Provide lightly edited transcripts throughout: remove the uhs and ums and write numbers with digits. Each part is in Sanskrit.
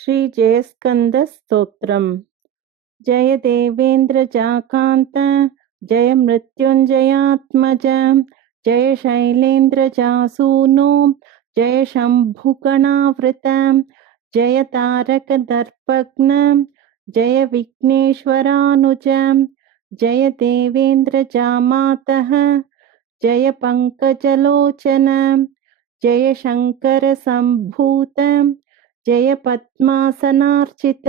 श्रीजयस्कन्दस्तोत्रम्। जय देवेन्द्रजाकान्त जय मृत्युञ्जयात्मज जय शैलेन्द्रजासूनो जय शम्भुगणावृत जय तारकदर्पघ्न जय विघ्नेश्वरानुज जय देवेन्द्रजामातः जय पङ्कजलोचन जय शङ्करसम्भूत जय पद्मासनार्चित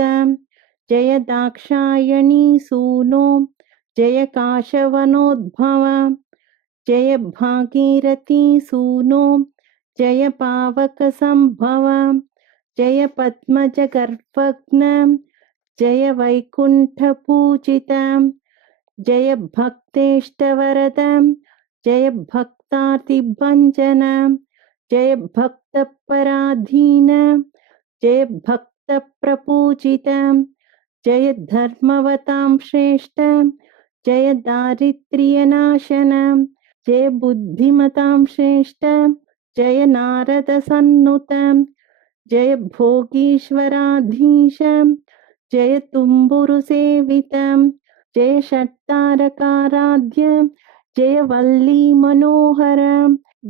जय दाक्षायणी सूनो जय काशवनोद्भव जय भागीरथी सूनो जय पावकसंभव जय पद्मजगर्भघ्न जय वैकुण्ठपूजित जय भक्तेष्टवरद जय भक्तार्तिभञ्जन जय भक्तपराधीन जय भक्तप्रपूजित जय धर्मवतां श्रेष्ठ जय दारिद्र्यनाशन जय बुद्धिमतां श्रेष्ठ जय नारदसन्नुत जय भोगीश्वराधीश जय तुम्बुरुसेवित जय षट्तारकाराध्य जय वल्ली मनोहर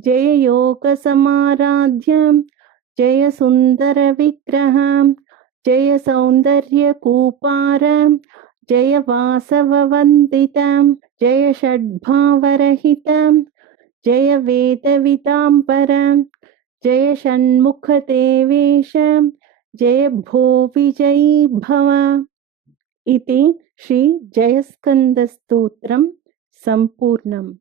जय योगसमाराध्य जय सुंदर विग्रह जय सौंदर्यकूपार जय वासववन्दित जय षड्भावरहित जय वेदविदाम्बर जय षण्मुखदेवेश जय भो विजयी भव। इति श्री जयस्कन्दस्तोत्रं सम्पूर्णम्।